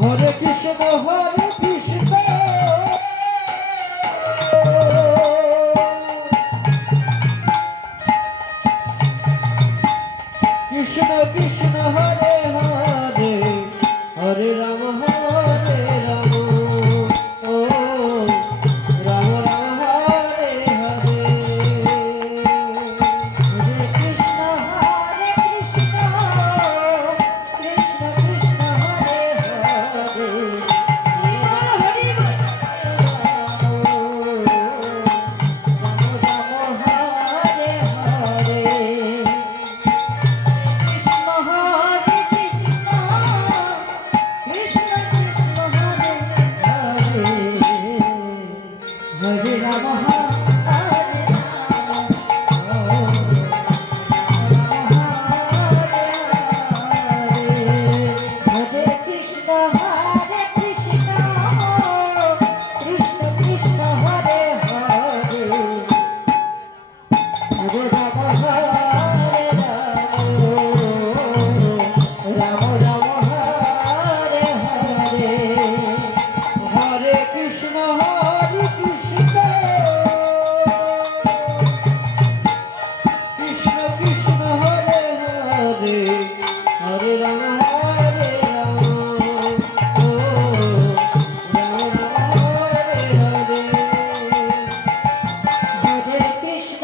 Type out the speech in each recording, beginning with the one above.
হরে কৃষ্ণ হরে কৃষ্ণ। নমঃ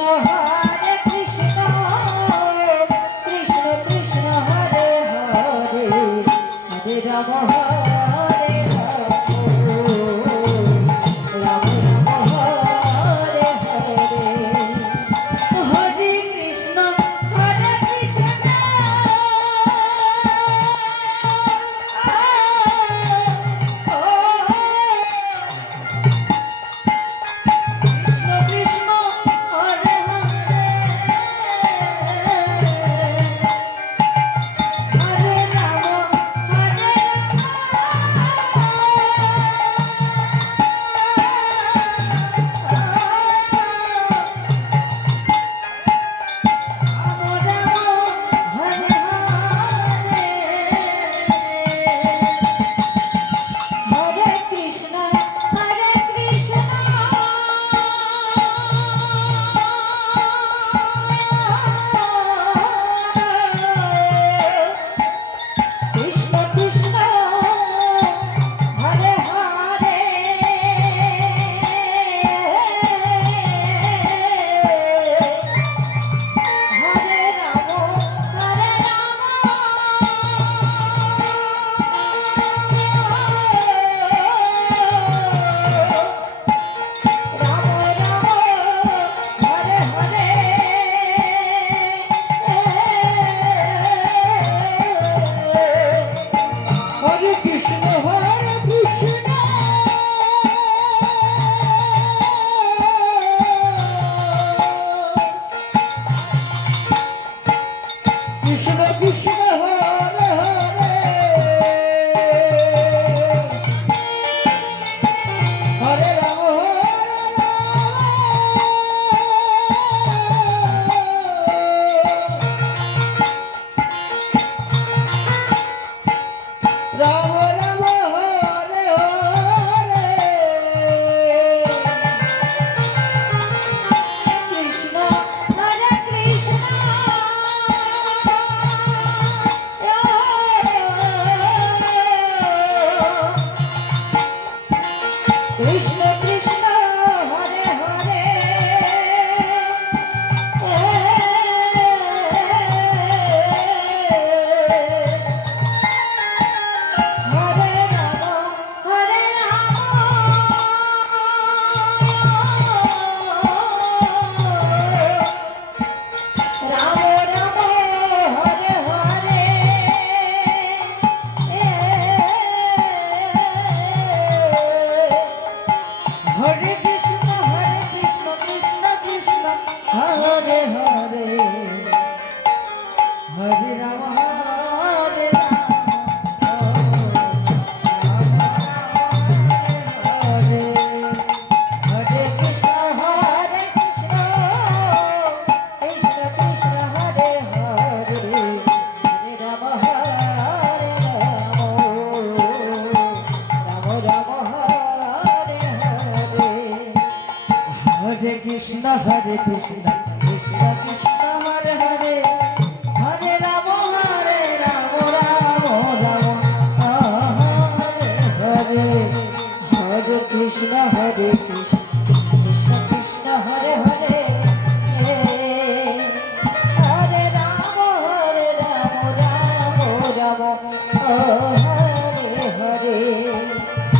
Hare Krishna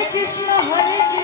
激し